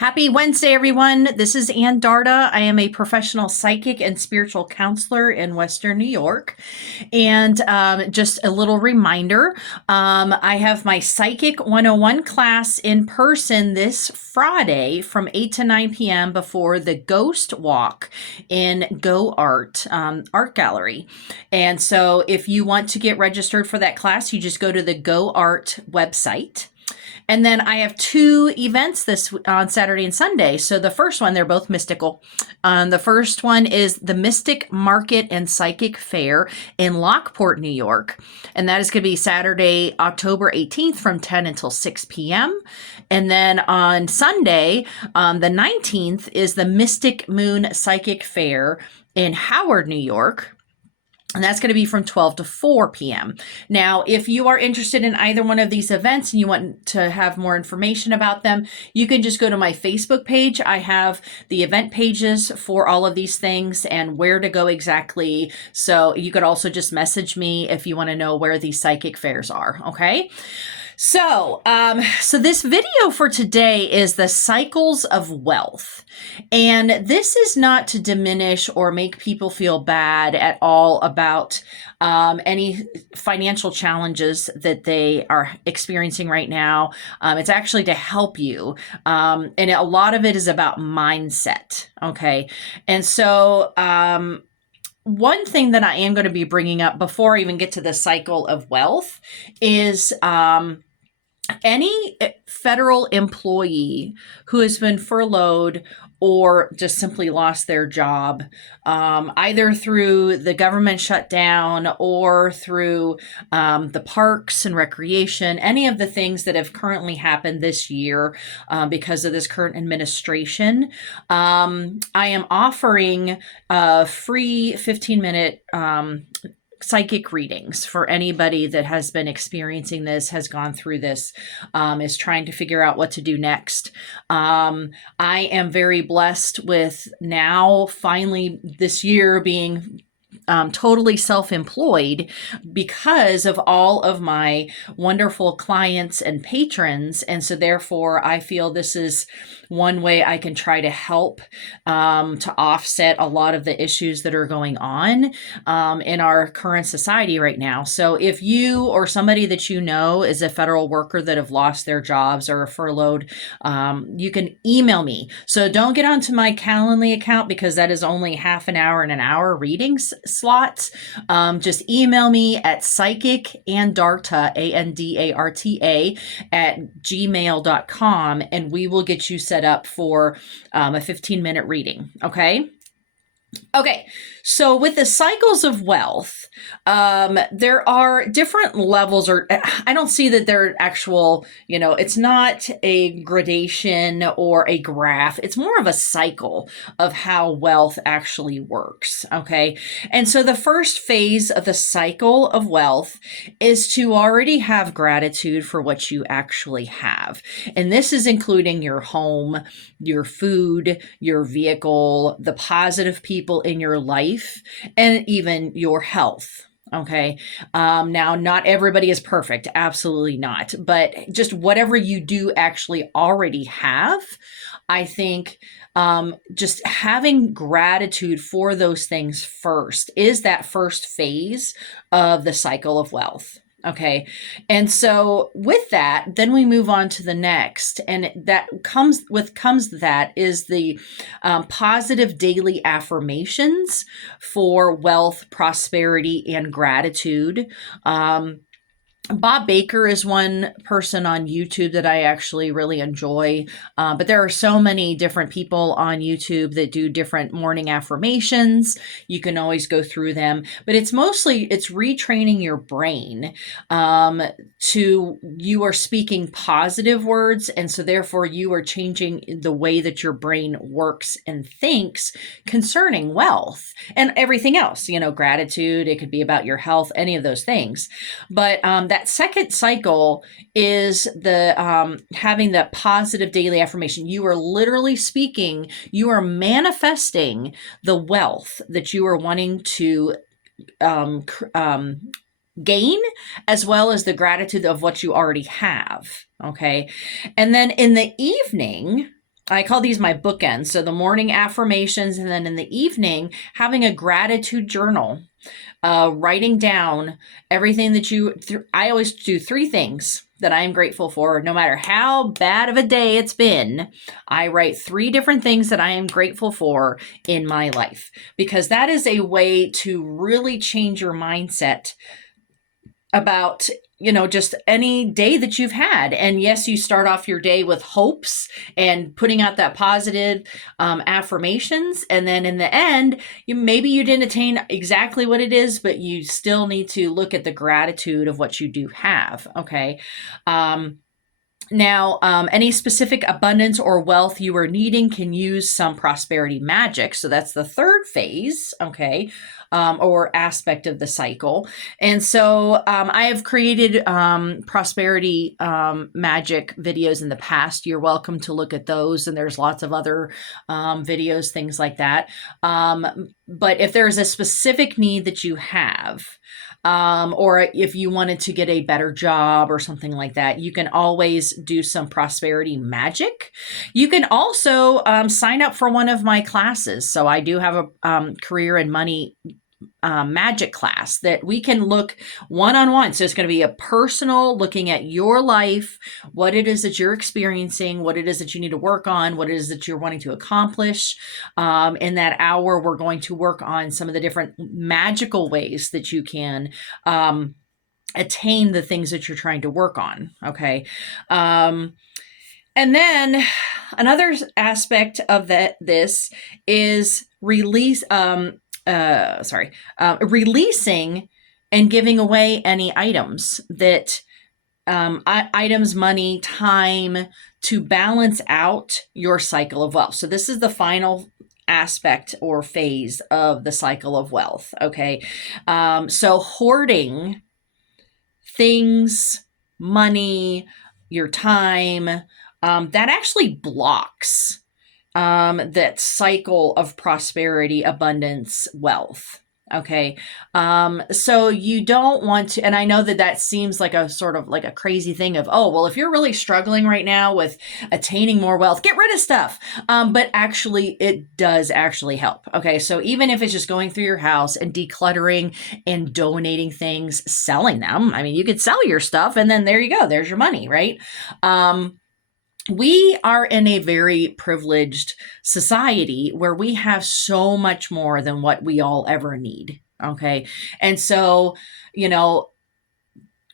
Happy Wednesday, everyone. This is Ann Darda. I am a professional psychic and spiritual counselor in Western New York. And just a little reminder, I have my Psychic 101 class in person this Friday from 8 to 9 p.m. before the Ghost Walk in Go Art Art Gallery. And so if you want to get registered for that class, you just go to the Go Art website. And then I have two events this on Saturday and Sunday. So the first one, they're both mystical. The first one is the Mystic Market and Psychic Fair in Lockport, New York. And that is going to be Saturday, October 18th from 10 until 6 p.m. And then on Sunday, the 19th, is the Mystic Moon Psychic Fair in Howard, New York. And that's going to be from 12 to 4 p.m. Now, if you are interested in either one of these events and you want to have more information about them, you can just go to my Facebook page. I have the event pages for all of these things and where to go exactly. So you could also just message me if you want to know where these psychic fairs are. Okay. So this video for today is the cycles of wealth. And this is not to diminish or make people feel bad at all about any financial challenges that they are experiencing right now. It's actually to help you. And a lot of it is about mindset. Okay. And so, one thing that I am going to be bringing up before I even get to the cycle of wealth is, any federal employee who has been furloughed or just simply lost their job, either through the government shutdown or through the parks and recreation, any of the things that have currently happened this year because of this current administration, I am offering a free 15-minute psychic readings for anybody that has been experiencing this, has gone through this, is trying to figure out what to do next. I am very blessed with now finally this year being totally self-employed because of all of my wonderful clients and patrons. And so therefore I feel this is one way I can try to help to offset a lot of the issues that are going on in our current society right now. So if you or somebody that you know is a federal worker that have lost their jobs or are furloughed, you can email me. So don't get onto my Calendly account because that is only half an hour and an hour readings slots. Just email me at psychicandarta, ANDARTA, at gmail.com, and we will get you set up for a 15-minute reading. Okay. Okay, so with the cycles of wealth, there are different levels, or I don't see that they're actual, it's not a gradation or a graph. It's more of a cycle of how wealth actually works, okay? And so the first phase of the cycle of wealth is to already have gratitude for what you actually have. And this is including your home, your food, your vehicle, the positive people in your life, and even your health. Okay. Now, not everybody is perfect. Absolutely not. But just whatever you do actually already have, I think just having gratitude for those things first is that first phase of the cycle of wealth. Okay. And so with that, then we move on to the next. And that comes that is the positive daily affirmations for wealth, prosperity, and gratitude. Bob Baker is one person on YouTube that I actually really enjoy, but there are so many different people on YouTube that do different morning affirmations. You can always go through them, but it's retraining your brain to you are speaking positive words, and so therefore you are changing the way that your brain works and thinks concerning wealth and everything else. Gratitude. It could be about your health, any of those things, but that second cycle is the having that positive daily affirmation. You are literally speaking, you are manifesting the wealth that you are wanting to gain, as well as the gratitude of what you already have. Okay. And then in the evening, I call these my bookends. So the morning affirmations, and then in the evening, having a gratitude journal, writing down everything that I always do 3 things that I am grateful for, no matter how bad of a day it's been. I write 3 different things that I am grateful for in my life, because that is a way to really change your mindset about, just any day that you've had. And yes, you start off your day with hopes and putting out that positive affirmations. And then in the end, maybe you didn't attain exactly what it is, but you still need to look at the gratitude of what you do have. Okay. Now, any specific abundance or wealth you are needing can use some prosperity magic. So that's the 3rd phase, okay, or aspect of the cycle. And so I have created prosperity magic videos in the past. You're welcome to look at those. And there's lots of other videos, things like that. But if there's a specific need that you have, or if you wanted to get a better job or something like that, you can always do some prosperity magic. You can also sign up for one of my classes. So I do have a career and money magic class that we can look one-on-one. So it's going to be a personal looking at your life, what it is that you're experiencing, what it is that you need to work on, what it is that you're wanting to accomplish. In that hour, we're going to work on some of the different magical ways that you can attain the things that you're trying to work on. Okay. And then another aspect of this is releasing and giving away any items that items, money, time, to balance out your cycle of wealth. So this is the final aspect or phase of the cycle of wealth. Okay. So hoarding things, money, your time, that actually blocks that cycle of prosperity, abundance, wealth. Okay. So you don't want to, and I know that seems like a sort of like a crazy thing of, oh, well, if you're really struggling right now with attaining more wealth, get rid of stuff. But actually it does actually help. Okay. So even if it's just going through your house and decluttering and donating things, selling them, I mean, you could sell your stuff and then there you go. There's your money, right? We are in a very privileged society where we have so much more than what we all ever need. Okay. And so,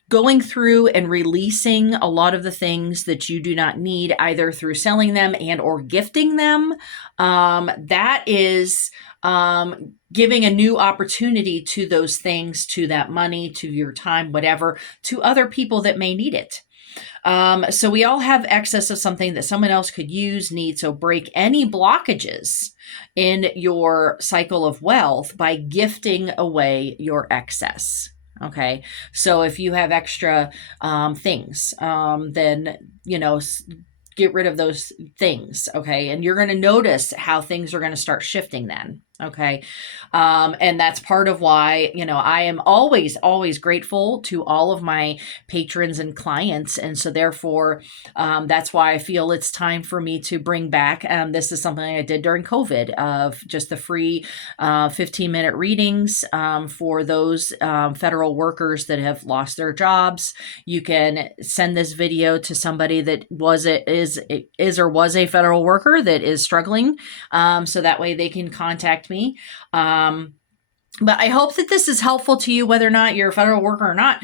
going through and releasing a lot of the things that you do not need, either through selling them and or gifting them, that is giving a new opportunity to those things, to that money, to your time, whatever, to other people that may need it. So we all have excess of something that someone else could use, need. So break any blockages in your cycle of wealth by gifting away your excess. Okay. So if you have extra things, then, get rid of those things. Okay. And you're going to notice how things are going to start shifting then. Okay. And that's part of why, I am always, always grateful to all of my patrons and clients. And so therefore, that's why I feel it's time for me to bring back, this is something I did during COVID, of just the free 15-minute readings for those federal workers that have lost their jobs. You can send this video to somebody that is or was a federal worker that is struggling. So that way they can contact me. But I hope that this is helpful to you, whether or not you're a federal worker or not.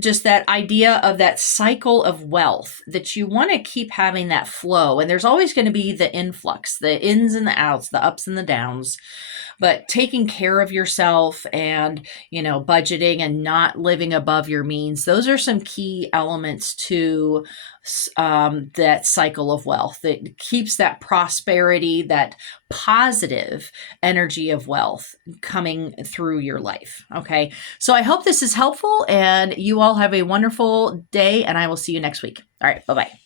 Just that idea of that cycle of wealth, that you want to keep having that flow. And there's always going to be the influx, the ins and the outs, the ups and the downs. But taking care of yourself and, budgeting and not living above your means, those are some key elements to that cycle of wealth that keeps that prosperity, that positive energy of wealth coming through your life. Okay. So I hope this is helpful and you all have a wonderful day, and I will see you next week. All right. Bye-bye.